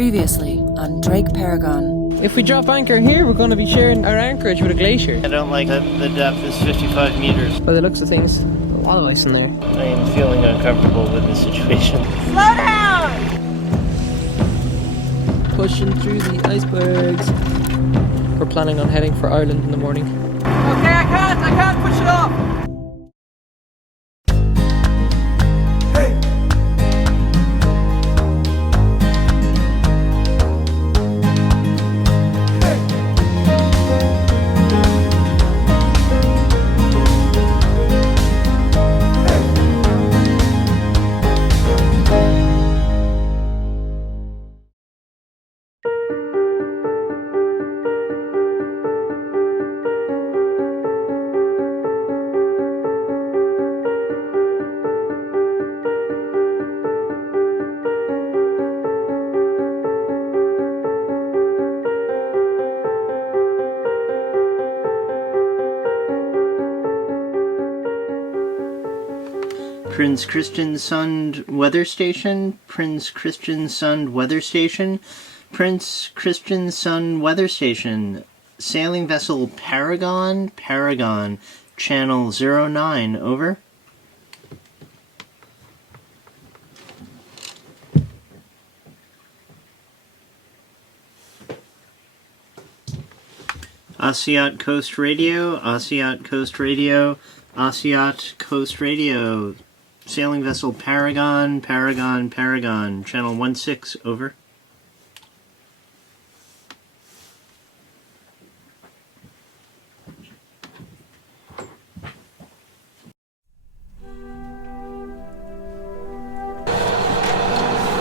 Previously on DrakeParagon. If we drop anchor here, we're going to be sharing our anchorage with a glacier. I don't like that the depth is 55 meters. By the looks of things, a lot of ice in there. I am feeling uncomfortable with this situation. Slow down! Pushing through the icebergs. We're planning on heading for Ireland in the morning. Okay, I can't push it off! Prince Christiansund Weather Station, Prince Christiansund Weather Station, Prince Christiansund Weather Station, sailing vessel Paragon, channel 09, over. Asiat Coast Radio, Asiat Coast Radio, Asiat Coast Radio. Sailing vessel Paragon, channel 16, over.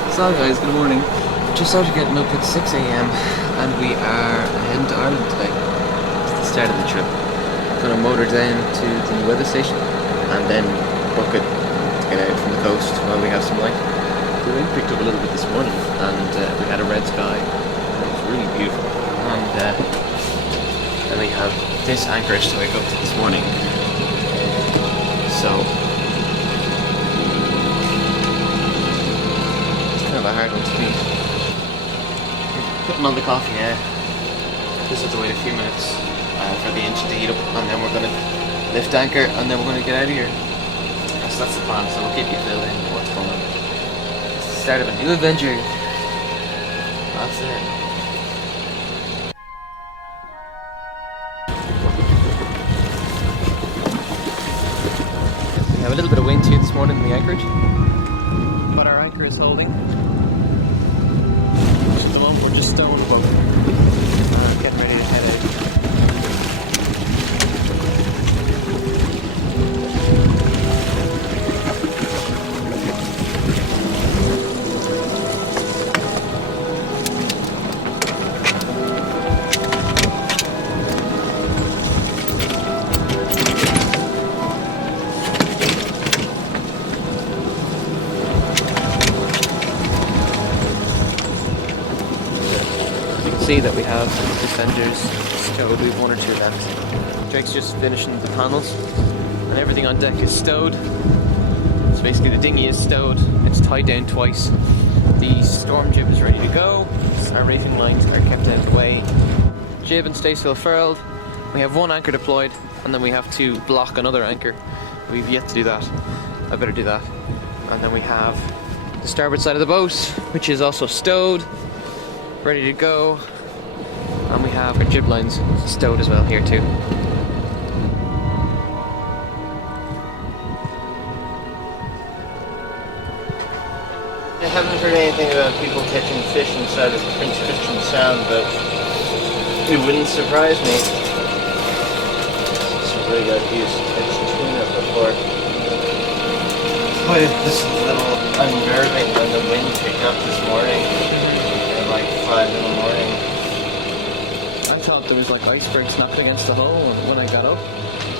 So guys, good morning. Just started getting up at 6 a.m. and we are heading to Ireland today. It's the start of the trip. Gonna motor down to the weather station and then book it to get out from the coast while we have some light. The wind picked up a little bit this morning and we had a red sky and it was really beautiful. And then we have this anchorage to wake up to this morning. So it's kind of a hard one to beat. Putting on the coffee now. Just have to wait a few minutes for the engine to heat up, and then we're going to lift anchor, and then we're going to get out of here. So that's the plan, so we'll keep you filled in with what's going on. It's the start of a new adventure. That's it. We have a little bit of wind here this morning in the anchorage, but our anchor is holding. At the moment we're just stone above it. Getting ready to head out. See that we have the fenders stowed. We have one or two left. Drake's just finishing the panels and everything on deck is stowed. So basically the dinghy is stowed, it's tied down twice. The storm jib is ready to go. Our racing lines are kept out of the way. Jib and staysail furled. We have one anchor deployed and then we have to block another anchor. We've yet to do that. I better do that. And then we have the starboard side of the boat, which is also stowed, ready to go. And we have our jib lines stowed as well here too. I haven't heard anything about people catching fish inside of Prince Christian Sound, but it wouldn't surprise me. It's really got used to catch tuna before. But this little unnerving when the wind picked up this morning at like 5 in the morning. I thought there was like icebergs knocked against the hull when I got up,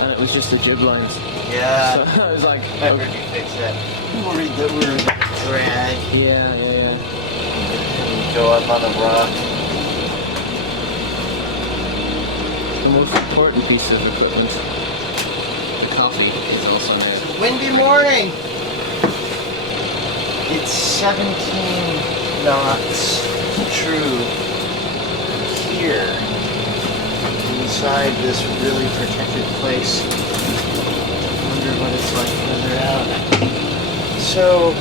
and it was just the jib lines. Yeah. So I was like, I heard you fix that. Worried that we were going to drag. yeah. And go up on a rock. The most important piece of equipment, the coffee, is also now. Windy morning. It's 17 knots. true here inside this really protected place. I wonder what it's like further out. So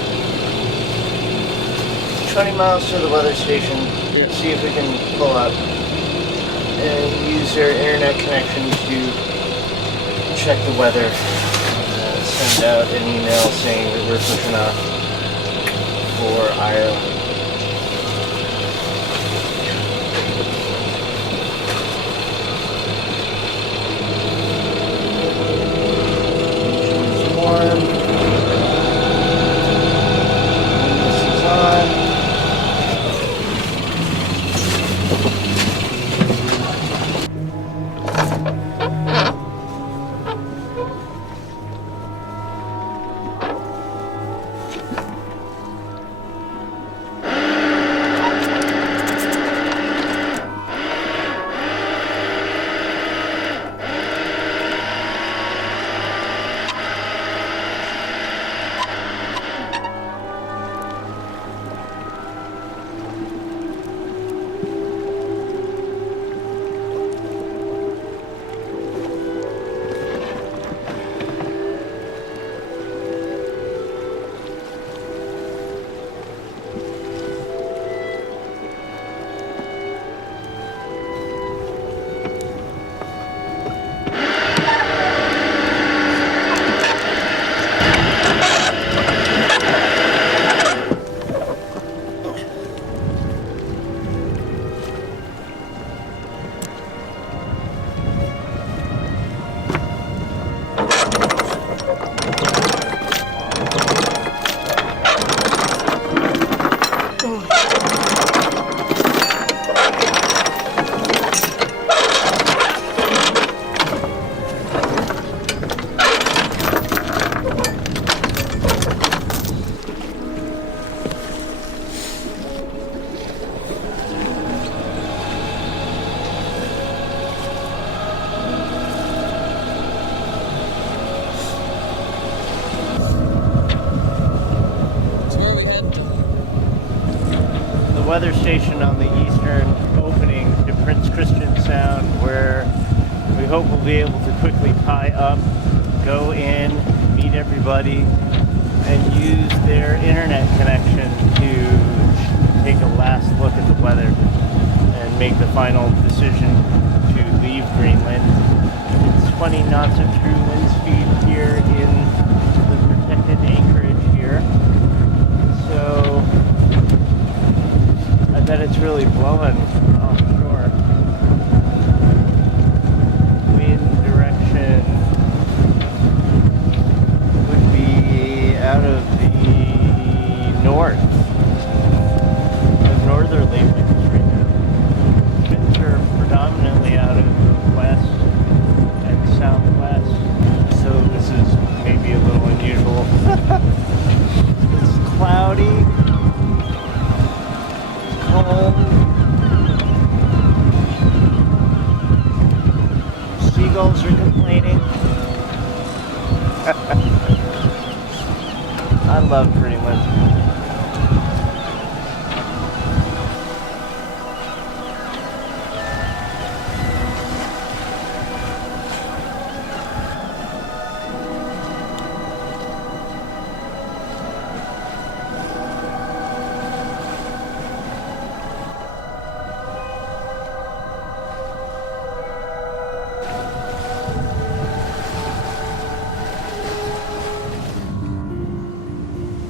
20 miles to the weather station. See if we can pull up and use their internet connection to check the weather. Send out an email saying that we're pushing off for Ireland. It's warm. This is on. Weather station on the eastern opening to Prince Christian Sound, where we hope we'll be able to quickly tie up, go in, meet everybody, and use their internet connection to take a last look at the weather and make the final decision to leave Greenland. It's 20 knots of true wind speed here in the protected anchorage here. So I bet it's really blowing offshore. Wind direction would be out of the north. The northerly winds right now. Winds are predominantly out of the west and southwest, so this is maybe a little unusual. It's cloudy. Seagulls are complaining. I love Greenland.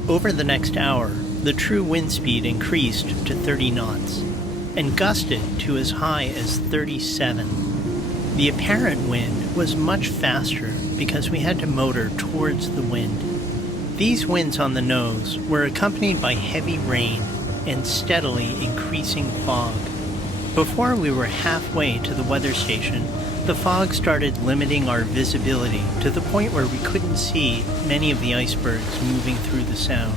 Over the next hour, the true wind speed increased to 30 knots and gusted to as high as 37. The apparent wind was much faster because we had to motor towards the wind. These winds on the nose were accompanied by heavy rain and steadily increasing fog. Before we were halfway to the weather station, the fog started limiting our visibility to the point where we couldn't see many of the icebergs moving through the sound.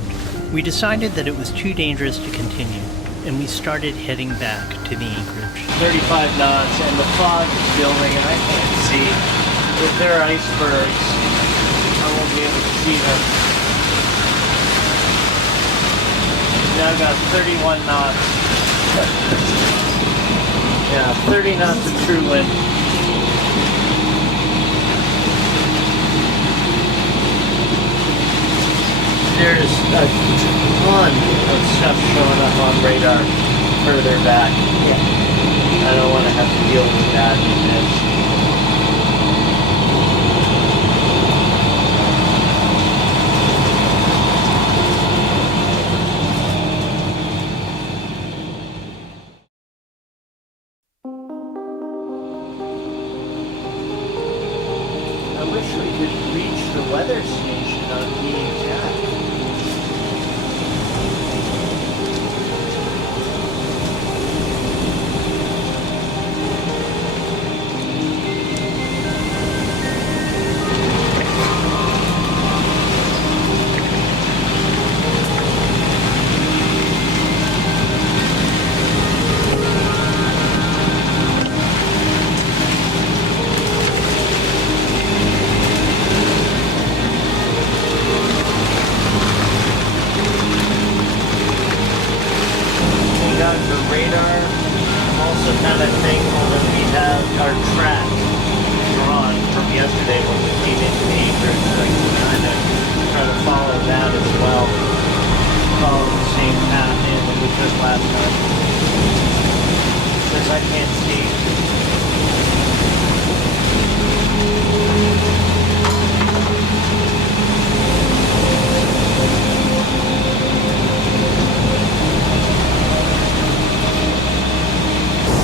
We decided that it was too dangerous to continue, and we started heading back to the anchorage. 35 knots, and the fog is building, and I can't see. With their icebergs, I won't be able to see them. Now got 31 knots. Yeah, 30 knots of true wind. There's a ton of stuff showing up on radar further back. I don't want to have to deal with that in this. I wish we could reach the weather station on DHF.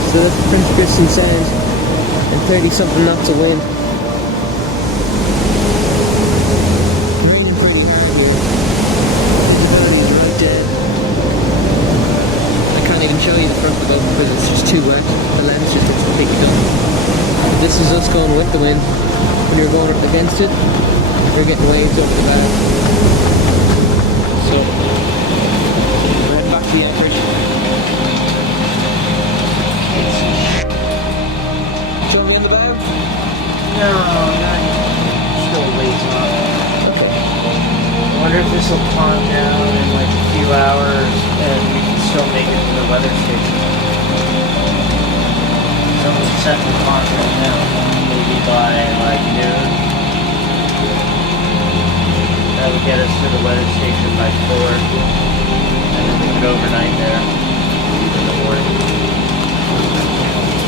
So that's Prince Christian Sound and 30 something knots of wind. Raining pretty hard here. Visibility is right dead. I can't even show you the front of the boat because it's just too wet. The lens just gets completely done. This is us going with the wind. When you're going against it, you're getting waves over the back. So, we're heading back to the anchorage. Show me on the bow? No, not still a ways off. I wonder if this will calm down in like a few hours and we can still make it to the weather station. Someone set the clock right now, maybe by like noon. That would get us to the weather station by 4, and then we could overnight there, even in the morning.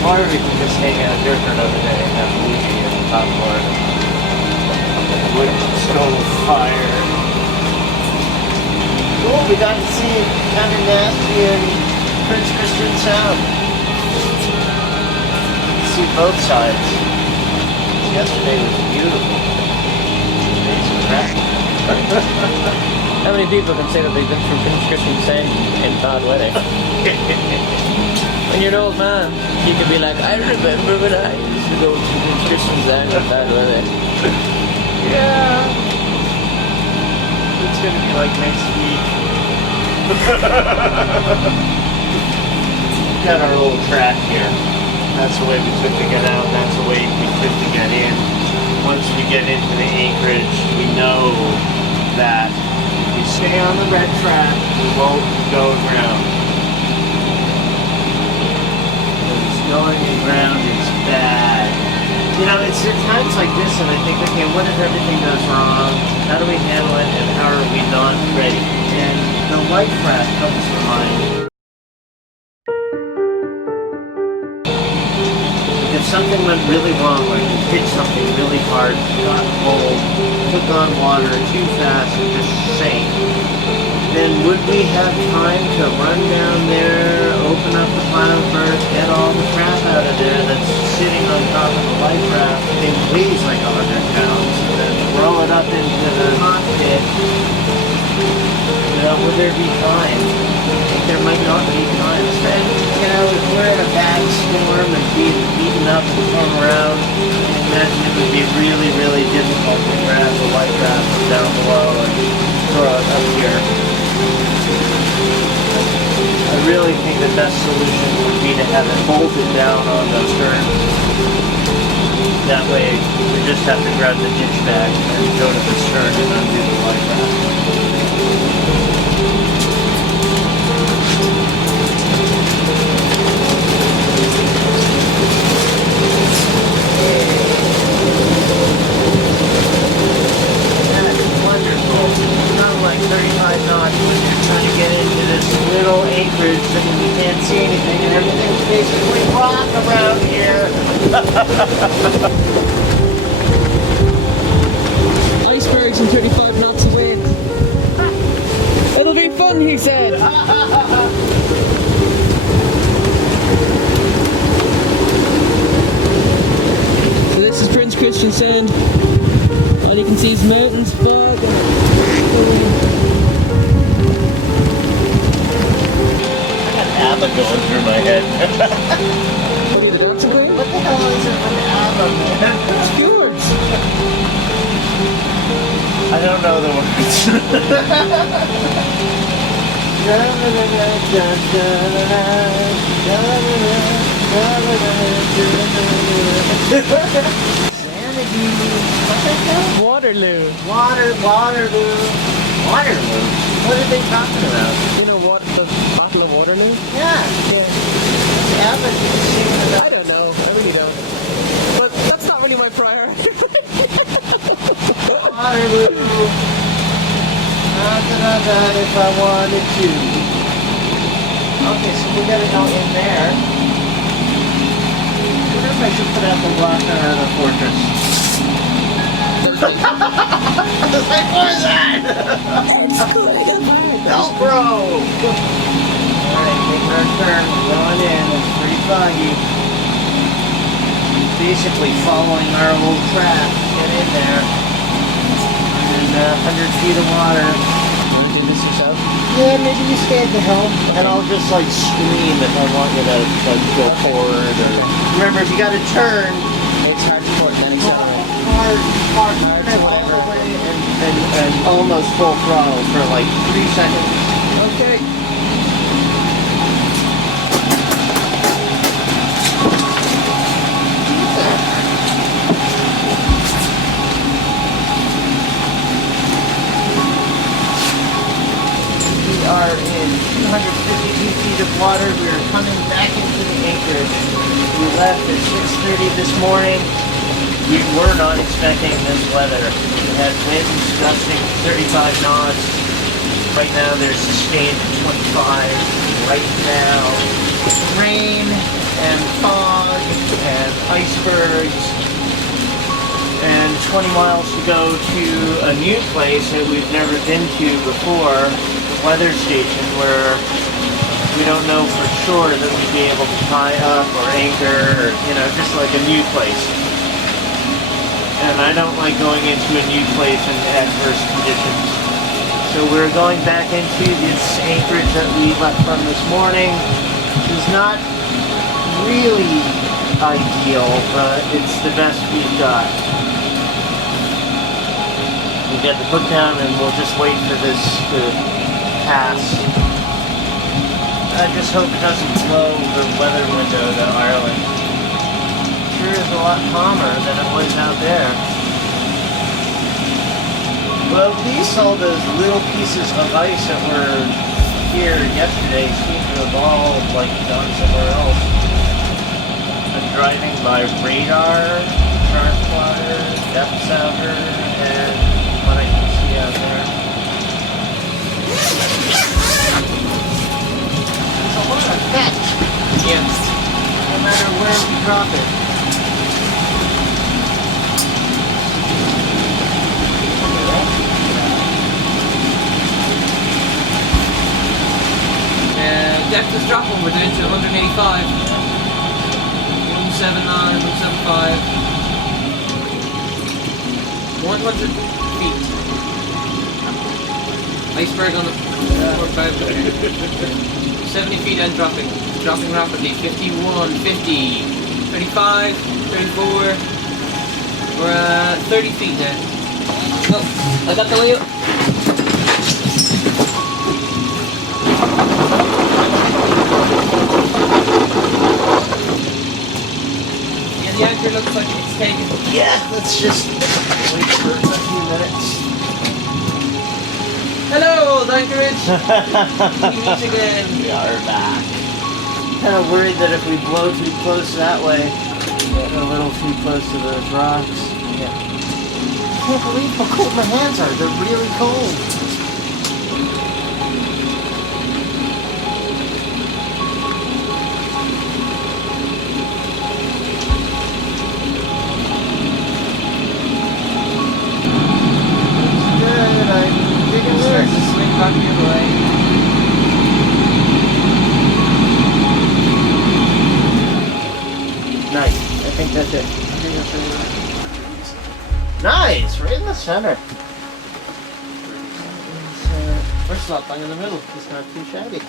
Or we can just hang out different over there and have Luigi in the top floor. Wood stove fire. Cool, we got to see kind of nasty and Prince Christian Sound. See both sides. Yesterday was beautiful. Today's a wreck. How many people can say that they've been from Prince Christian Sound in bad weather? When you're an old man, you can be like, I remember when I used to go to Prince Christian Sound in bad weather. Yeah. It's going to be like next week. Got our little track here. That's the way we took to get out. That's the way we took to get in. Once we get into the anchorage, we know that if we stay on the red track, we won't go around. Going around is bad. You know, it's at times like this and I think, okay, what if everything goes wrong? How do we handle it and how are we not ready? And the life raft comes to mind. If something went really wrong, like you hit something really hard, got cold, took on water too fast and just sank, then would we have time to run down there, open up the plow first, get all the crap out of there that's sitting on top of the life raft? It weighs like 100 pounds, and then throw it up into the cockpit. You know, would there be time? I think there might not be time. And, you know, if we're in a bad storm and being beaten up and thrown around, I imagine it would be really, really difficult to grab the life raft from down below and throw it up here. I really think the best solution would be to have it bolted down on the stern. That way, we just have to grab the ditch bag and go to the stern and undo the life raft. and you can't see anything, and everything's basically rock around here. Icebergs and 35 knots of wind. It'll be fun, he said. So this is Prince Christian Sound. All you can see is mountains, fog. ABBA going through my head. What the hell is it with ABBA, man? It's fjords. I don't know the words. Waterloo. Waterloo. What are they talking about? You know what? The Battle of Waterloo? Yeah. ABBA singing about. I don't know. I really don't. But that's not really my priority. Waterloo. If I wanted to. Okay, so we gotta go in there. I wonder if I should put out the blocker or the fortress. I was like, what is that? Velcro! Alright, making our turn. We're going in. It's pretty foggy. Basically following our old track. Get in there. And 100 feet of water. You want to do this yourself? Yeah, maybe you stay at the helm, and I'll just like scream if I want you to like go forward. Or remember, if you got to turn, It's hard to port then accelerate. hard, turn all the way and almost full throttle for like 3 seconds. Okay. We are in 252 feet of water. We are coming back into the anchorage. We left at 6:30 this morning. We were not expecting this weather. We had winds gusting 35 knots. Right now they're sustained at 25. Right now, rain and fog and icebergs. And 20 miles to go to a new place that we've never been to before, the weather station, where we don't know for sure that we'd be able to tie up or anchor, or, you know, just like a new place. And I don't like going into a new place in adverse conditions. So we're going back into this anchorage that we left from this morning. It's not really ideal, but it's the best we've got. We get the hook down and we'll just wait for this to pass. I just hope it doesn't blow the weather window to Ireland. Sure is a lot calmer than it was out there. Well, at least all those little pieces of ice that were here yesterday seem to have all like gone somewhere else. I'm driving by radar, chart plotter, depth sounder, and what I can see out there. It's a lot of fetch. Yeah. No matter where we drop it. Depth is dropping, we're down to 185. 179, 175. 100 feet. Iceberg on the 70 feet and dropping. Dropping rapidly. 51, 50, 35, 34. We're at 30 feet now. Oh, I got the wheel. The anchor looks like it's taken. Yeah, let's just wait for a few minutes. Hello, old anchorage. Meet again. We are back. Kind of worried that if we blow too close that way, get a little too close to those rocks. Yeah. I can't believe how cold my hands are. They're really cold. think that's it. Nice, right in the center. First slot bang in the middle. It's not too shabby.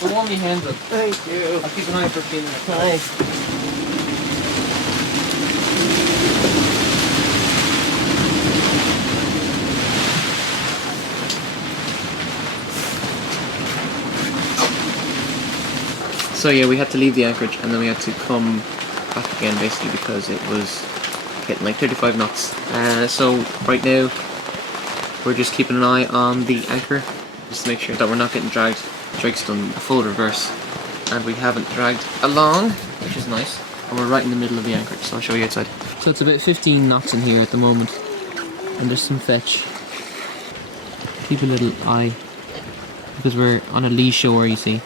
But warm your hands up. Thank you. I'll keep an eye for a few minutes. Nice. So yeah, we had to leave the anchorage and then we had to come back again basically because it was hitting like 35 knots. So right now we're just keeping an eye on the anchor just to make sure that we're not getting dragged. Drake's done a full reverse and we haven't dragged along, which is nice. And we're right in the middle of the anchorage, so I'll show you outside. So it's about 15 knots in here at the moment and there's some fetch. Keep a little eye because we're on a lee shore, you see.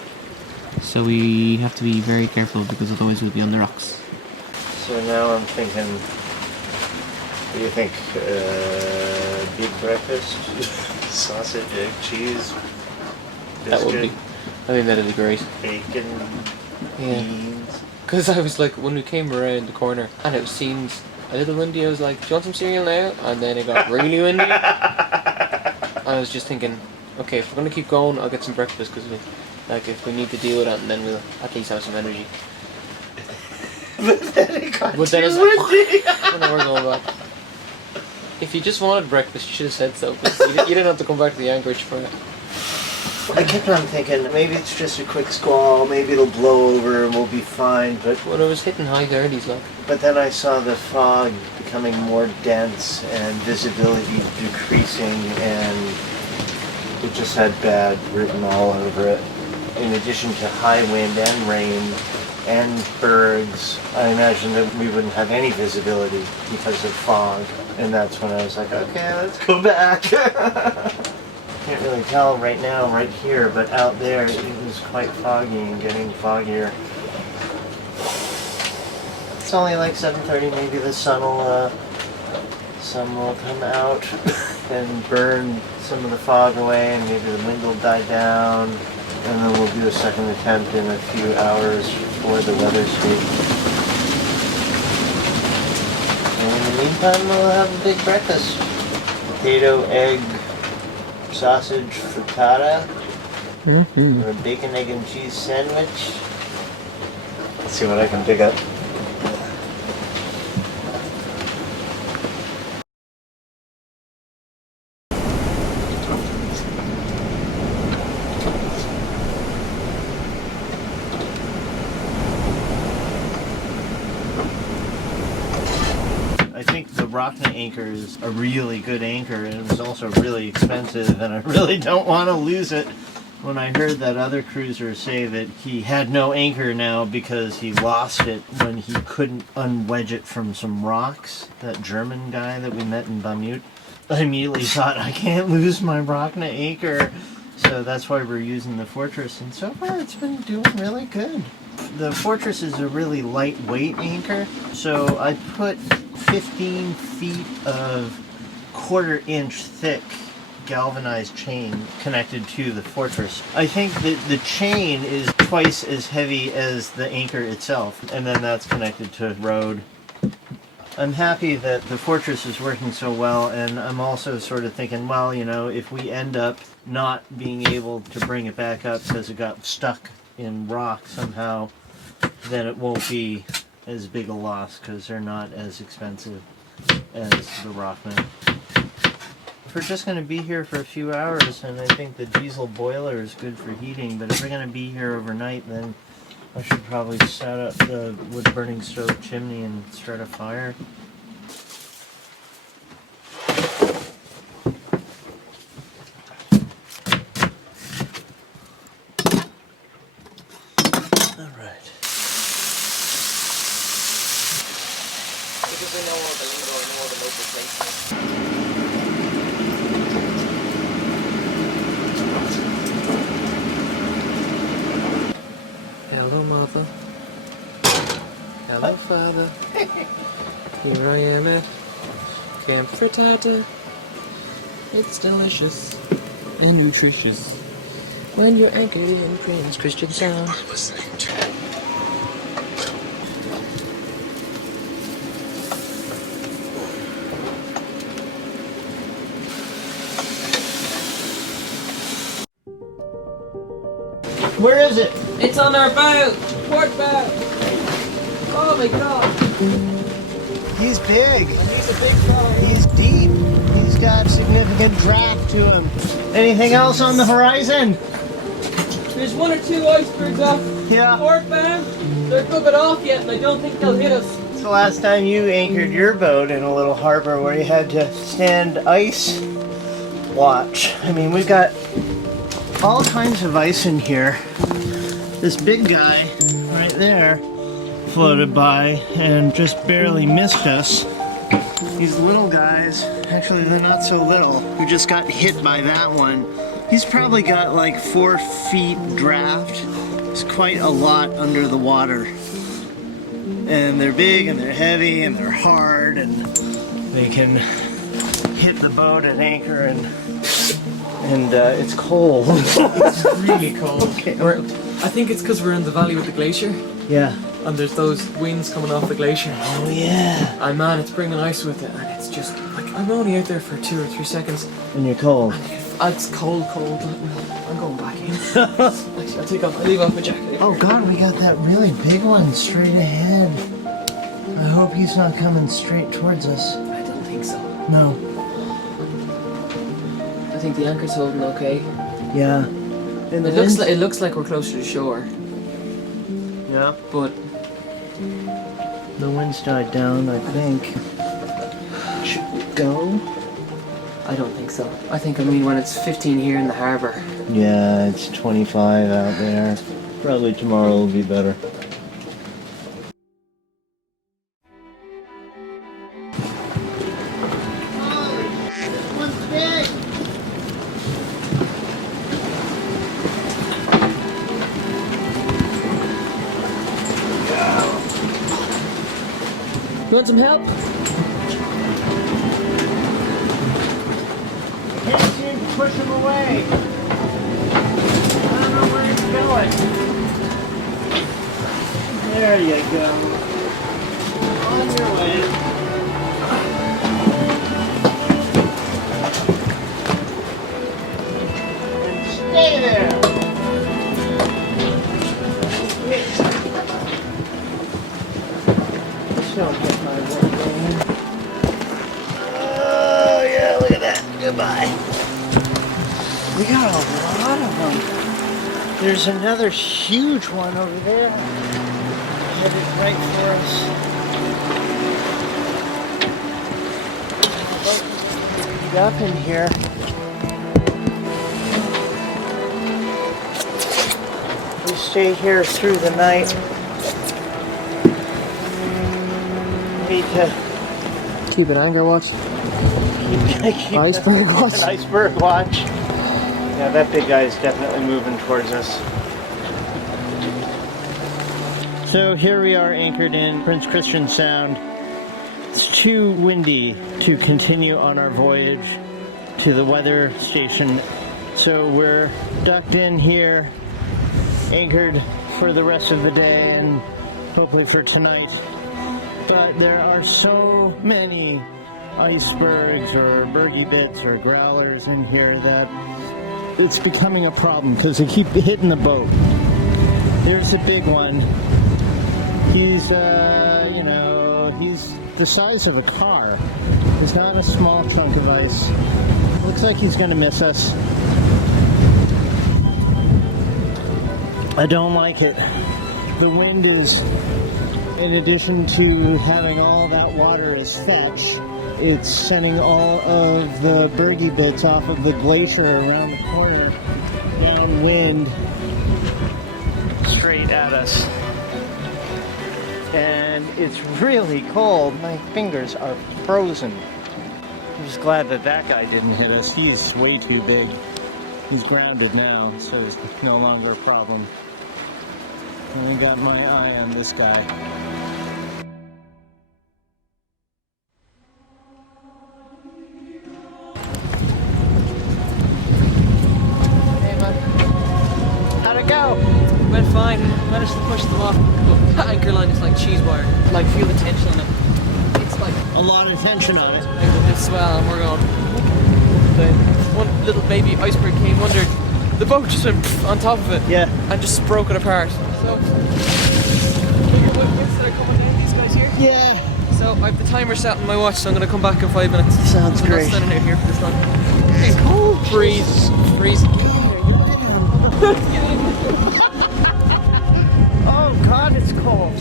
So we have to be very careful because otherwise we'll be on the rocks. So now I'm thinking, what do you think? Big breakfast? Sausage, egg, cheese, biscuit, That would be. I think that'd be great. bacon, Yeah. beans. Because I was like, when we came around the corner and it seemed a little windy, I was like, do you want some cereal now? And then it got really windy. And I was just thinking, okay, if we're going to keep going, I'll get some breakfast because like if we need to deal with that, and then we'll at least have some energy. But then it got But then too it's windy. Oh no, we're going back. If you just wanted breakfast, you should have said so. 'Cause you didn't have to come back to the anchorage for it. I kept on thinking, maybe it's just a quick squall, maybe it'll blow over and we'll be fine, but Well, it was hitting high 30s, like. then I saw the fog becoming more dense and visibility decreasing, and it just had bad written all over it. In addition to high wind and rain and bergs, I imagined that we wouldn't have any visibility because of fog, and that's when I was like, okay, let's go back. Can't really tell right now, right here, but out there it was quite foggy and getting foggier. It's only like 7:30. Maybe the sun will come out and burn some of the fog away, and maybe the wind will die down, and then we'll do a second attempt in a few hours for the weather sweep. And in the meantime, we'll have a big breakfast: potato, egg, sausage frittata, or a bacon, egg, and cheese sandwich. Let's see what I can dig up. I think the Rockna anchor is a really good anchor, and it was also really expensive, and I really don't want to lose it. When I heard that other cruiser say that he had no anchor now because he lost it when he couldn't unwedge it from some rocks, that German guy that we met in Bamut, I immediately thought, I can't lose my Rockna anchor. So that's why we're using the Fortress, and so far it's been doing really good. The Fortress is a really lightweight anchor, so I put 15 feet of 1/4 inch thick galvanized chain connected to the Fortress. I think that the chain is twice as heavy as the anchor itself, and then that's connected to rode. I'm happy that the Fortress is working so well, and I'm also sort of thinking, well, you know, if we end up not being able to bring it back up because it got stuck in rock somehow, then it won't be as big a loss because they're not as expensive as the Rockman. We're just going to be here for a few hours, and I think the diesel boiler is good for heating, but if we're going to be here overnight, then I should probably set up the wood-burning stove chimney and start a fire. Alright. Because we know all the lingo and all the local places. Hello, mother. Hello, father. Here I am at Camp Frittata. It's delicious and nutritious. When you're anchored in Prince Christian Sound. Where is it? It's on our boat. Port boat. Oh my god. He's big. He's a big guy. He's deep. He's got significant draft to him. Anything else on the horizon? There's one or two icebergs off Yeah. port bound. They're good but off yet, and I don't think they'll hit us. It's the last time you anchored your boat in a little harbor where you had to stand ice watch. I mean, we've got all kinds of ice in here. This big guy right there floated by and just barely missed us. These little guys, actually they're not so little, we just got hit by that one. He's probably got like 4 feet draft. It's quite a lot under the water. And they're big and they're heavy and they're hard and they can hit the boat at anchor and it's cold. It's really cold. Okay. I think it's because we're in the valley with the glacier, Yeah. and there's those winds coming off the glacier. Oh yeah. And man, it's bringing ice with it, and it's just like I'm only out there for 2 or 3 seconds. And you're cold. It's cold. I'm going back in. Actually, I'll leave off my jacket. Oh god, we got that really big one straight ahead. I hope he's not coming straight towards us. I don't think so. No. I think the anchor's holding okay. Yeah. And It looks like we're closer to shore, Yeah. but The wind's died down, I think. Should we go? I don't think so. I mean when it's 15 here in the harbour. Yeah, it's 25 out there. Probably tomorrow will be better. You want some help? Can't seem to push him away. I don't know where he's going. There you go. On your way. And stay there. Don't hit my window. Oh yeah, look at that. Goodbye. We got a lot of them. There's another huge one over there. Headed right for us. Get up in here. We stay here through the night. To Keep an anchor watch. keep Iceberg watch. An iceberg watch. Yeah, that big guy is definitely moving towards us. So here we are anchored in Prince Christian Sound. It's too windy to continue on our voyage to the weather station. So we're ducked in here, anchored for the rest of the day and hopefully for tonight. But there are so many icebergs or bergy bits or growlers in here that it's becoming a problem because they keep hitting the boat. Here's a big one. He's, he's the size of a car. He's not a small chunk of ice. Looks like he's going to miss us. I don't like it. The wind is, in addition to having all that water as fetch, it's sending all of the bergy bits off of the glacier around the corner, downwind, straight at us. And it's really cold. My fingers are frozen. I'm just glad that that guy didn't hit us. He's way too big. He's grounded now, so it's no longer a problem. And I got my eye on this guy. Hey, bud. fine. Managed to push them off. But that anchor line is like cheese wire. Like, feel the tension on it. It's like A lot of tension on it. with this swell, and we're going. One little baby iceberg came under. The boat just went on top of it. Yeah. And just broke it apart. So, bigger winds that are coming down, these guys here. Yeah. So I have the timer set on my watch, so I'm going to come back in 5 minutes. Sounds I'm great. not standing out here for this long. It's cold. Freezing. Oh God, it's cold.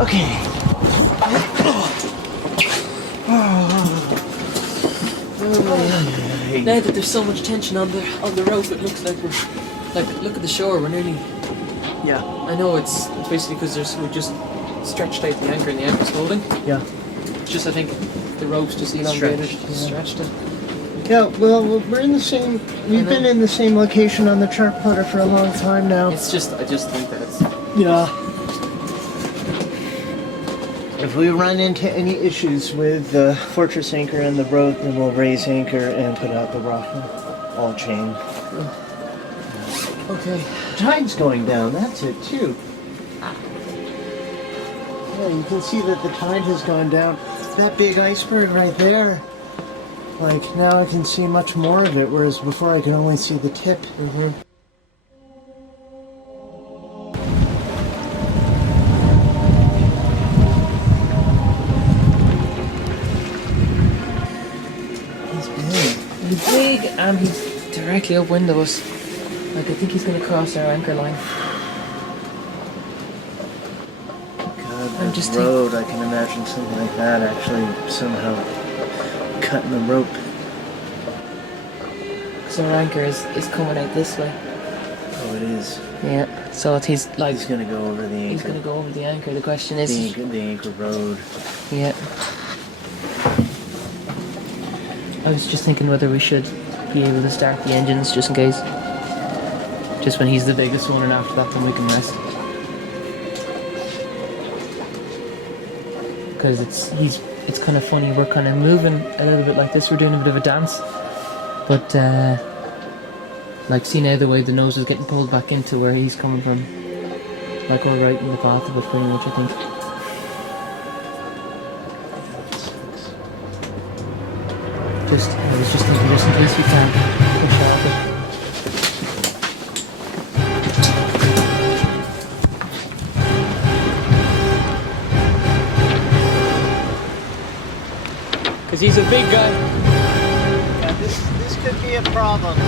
Okay. Now that there's so much tension on the rope, it looks like we're look at the shore. We're nearly. Yeah. I know it's basically because we just stretched out the anchor and the anchor's holding. Yeah. It's just I think the rope's just elongated, Stretched, stretched it. Yeah. Well, we're in the same. We've been in the same location on the chart plotter for a long time now. It's just I just think that it's. Yeah. If we run into any issues with the fortress anchor and the boat, then we'll raise anchor and put out the rock all chain. Okay. Tide's going down, that's it too. Yeah, you can see that the tide has gone down. That big iceberg right there. Like, now I can see much more of it, whereas before I could only see the tip. Mm-hmm. He's big and he's directly upwind of us. Like, I think he's going to cross our anchor line. God, I'm the just road, I can imagine something like that actually somehow cutting the rope. Because our anchor is coming out this way. Oh, it is. Yeah. So he's like. He's gonna go over the anchor. He's going to go over the anchor. The question is. The anchor road. Yeah. I was just thinking whether we should be able to start the engines just in case. Just when he's the biggest one, and after that then we can rest. Because it's kind of funny, we're kind of moving a little bit like this, we're doing a bit of a dance. But like, see now the way the nose is getting pulled back into where he's coming from. Like, we're right in the path of it pretty much, I think. I was just thinking, just in case we can push out it. Because he's a big guy. Yeah, this could be a problem.